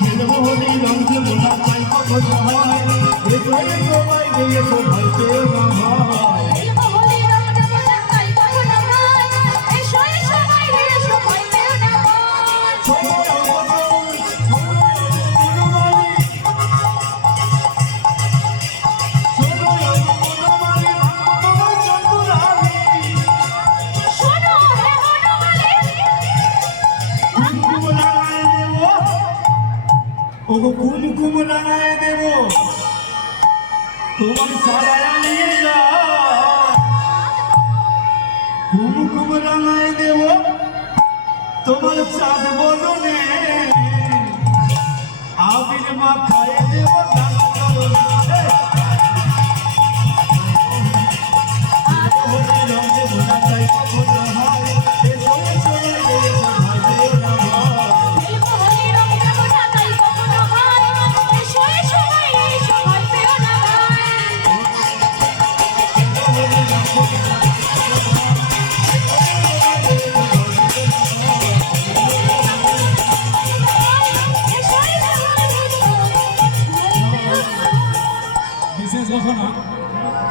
খেলবো হোলি রং খেলবো না চাই কখন হয় এসো এসো ভাই এসো ভাই কেউ না হয় কুমকুম লাগায় দেব তোমার সারায়া নিয়ে যা কুমকুম লাগায় দেব তোমার চাঁদ বদনে আবির মাখায় দেব